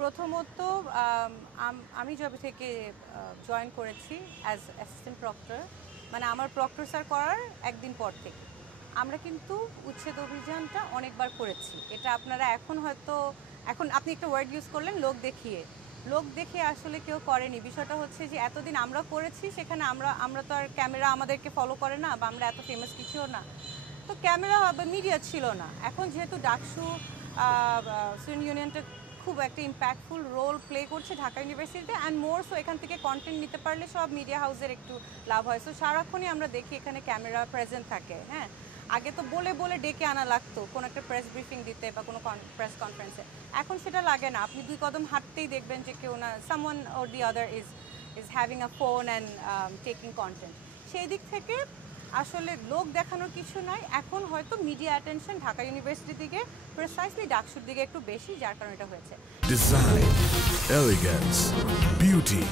প্রথমত আমি জবে থেকে জয়েন করেছি অ্যাজ অ্যাসিস্ট্যান্ট প্রক্টর, মানে আমার প্রক্টর স্যার করার একদিন পর থেকে আমরা কিন্তু উচ্ছেদ অভিযানটা অনেকবার করেছি। এটা আপনারা এখন আপনি একটা ওয়ার্ড ইউজ করলেন, লোক দেখিয়ে আসলে কেউ করেনি। বিষয়টা হচ্ছে যে এতদিন আমরা করেছি, সেখানে আমরা তো আর ক্যামেরা আমাদেরকে ফলো করে না, বা আমরা এত ফেমাস কিছুও না, তো ক্যামেরা বা মিডিয়া ছিল না। এখন যেহেতু ডাকসু স্টুডেন্ট ইউনিয়নটা খুব একটা ইম্প্যাক্টফুল রোল প্লে করছে ঢাকা ইউনিভার্সিটিতে, অ্যান্ড মোর সো এখান থেকে কন্টেন্ট নিতে পারলে সব মিডিয়া হাউসের একটু লাভ হয়। সো সারাক্ষণই আমরা দেখি এখানে ক্যামেরা প্রেজেন্ট থাকে। হ্যাঁ, আগে তো বলে বলে ডেকে আনা লাগতো কোনো একটা প্রেস ব্রিফিং দিতে বা কোনো প্রেস কনফারেন্সে। এখন সেটা লাগে না, আপনি 2 কদম হাঁটতেই দেখবেন যে কেউ না, someone or the other is having a phone and taking content. সেই দিক থেকে আসলে লোক দেখানোর কিছু নাই। এখন হয়তো মিডিয়া অ্যাটেনশন ঢাকা ইউনিভার্সিটির দিকে, প্রিসাইসলি ডাকসুর দিকে একটু বেশি, যার কারণে এটা হয়েছে। ডিজাইন, এলিগেন্স, বিউটি,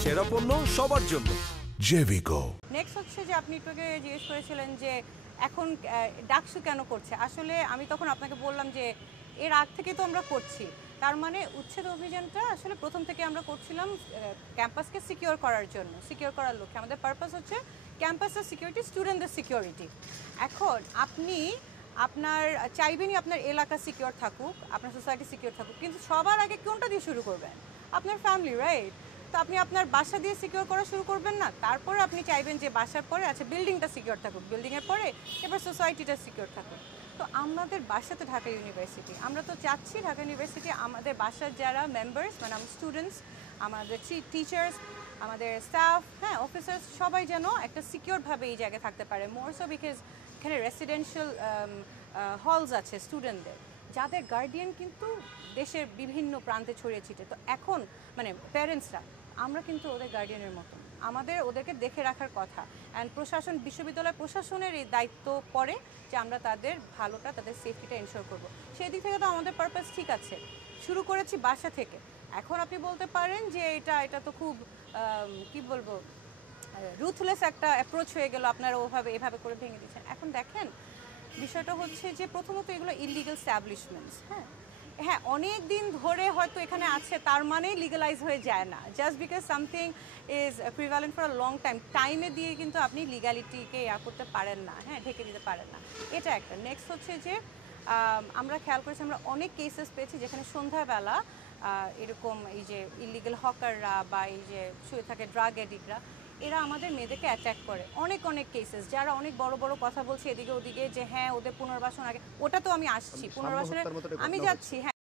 সেরা পণ্য সবার জন্য জেভিকো। নেক্সট হচ্ছে যে আপনি একটু আগে জিজ্ঞেস করেছিলেন যে এখন ডাকসু কেন করছে। আসলে আমি তখন আপনাকে বললাম যে এর আগ থেকে তো আমরা করছি। তার মানে উচ্ছেদ অভিযানটা আসলে প্রথম থেকে আমরা করছিলাম ক্যাম্পাসকে সিকিউর করার জন্য, সিকিউর করার লক্ষ্যে। আমাদের পারপাস হচ্ছে ক্যাম্পাসের সিকিউরিটি, স্টুডেন্টদের সিকিউরিটি। এখন আপনি আপনার চাইবেনই আপনার এলাকা সিকিউর থাকুক, আপনার সোসাইটি সিকিউর থাকুক, কিন্তু সবার আগে কোনটা দিয়ে শুরু করবেন? আপনার ফ্যামিলি, রাইট? তো আপনি আপনার বাসা দিয়ে সিকিউর করা শুরু করবেন না, তারপরে আপনি চাইবেন যে বাসার পরে আচ্ছা বিল্ডিংটা সিকিউর থাকুক, বিল্ডিংয়ের পরে এবার সোসাইটিটা সিকিউর থাকুক। তো আমাদের বাসা তো ঢাকা ইউনিভার্সিটি, আমরা তো চাচ্ছি ঢাকা ইউনিভার্সিটি আমাদের বাসার যারা মেম্বার্স, মানে আমার স্টুডেন্টস, আমাদের টিচার্স, আমাদের স্টাফ, হ্যাঁ, অফিসার্স, সবাই যেন একটা সিকিউরভাবে এই জায়গায় থাকতে পারে। মোরসো বিকজ এখানে রেসিডেন্সিয়াল হলস আছে স্টুডেন্টদের, যাদের গার্ডিয়ান কিন্তু দেশের বিভিন্ন প্রান্তে ছড়িয়ে ছিটে। তো এখন মানে প্যারেন্টসরা, আমরা কিন্তু ওদের গার্ডিয়ানের মতো, আমাদের ওদেরকে দেখে রাখার কথা। অ্যান্ড প্রশাসন, বিশ্ববিদ্যালয় প্রশাসনের এই দায়িত্ব পড়ে যে আমরা তাদের ভালোটা, তাদের সেফটিটা এনশিওর করব। সেই দিক থেকে তো আমাদের পারপাস ঠিক আছে, শুরু করেছি বাসা থেকে। এখন আপনি বলতে পারেন যে এটা তো খুব কি বলবো, রুথলেস একটা অ্যাপ্রোচ হয়ে গেল, আপনারা এভাবে করে ভেঙে দিচ্ছেন। এখন দেখেন বিষয়টা হচ্ছে যে প্রথমত এগুলো ইললিগাল স্ট্যাবলিশমেন্টস। হ্যাঁ, অনেক দিন ধরে হয়তো এখানে আছে তার মানেই লিগালাইজ হয়ে যায় না। Just because something is prevalent for a long টাইমে দিয়ে কিন্তু আপনি লিগালিটিকে করতে পারেন না, হ্যাঁ, ঢেকে দিতে পারেন না। এটা একটা। নেক্সট হচ্ছে যে আমরা খেয়াল করেছি, আমরা অনেক কেসেস পেয়েছি যেখানে সন্ধ্যাবেলা এরকম এই যে ইললিগাল হকাররা বা এই যে শুয়ে থাকে ড্রাগ এডিক্টরা, এরা আমাদের মেয়েদেরকে অ্যাট্যাক করে। অনেক কেসেস, যারা অনেক বড় বড় কথা বলছে এদিকে ওদিকে যে হ্যাঁ ওদের পুনর্বাসন আগে, ওটা তো আমি আসছি পুনর্বাসনের, আমি যাচ্ছি, হ্যাঁ।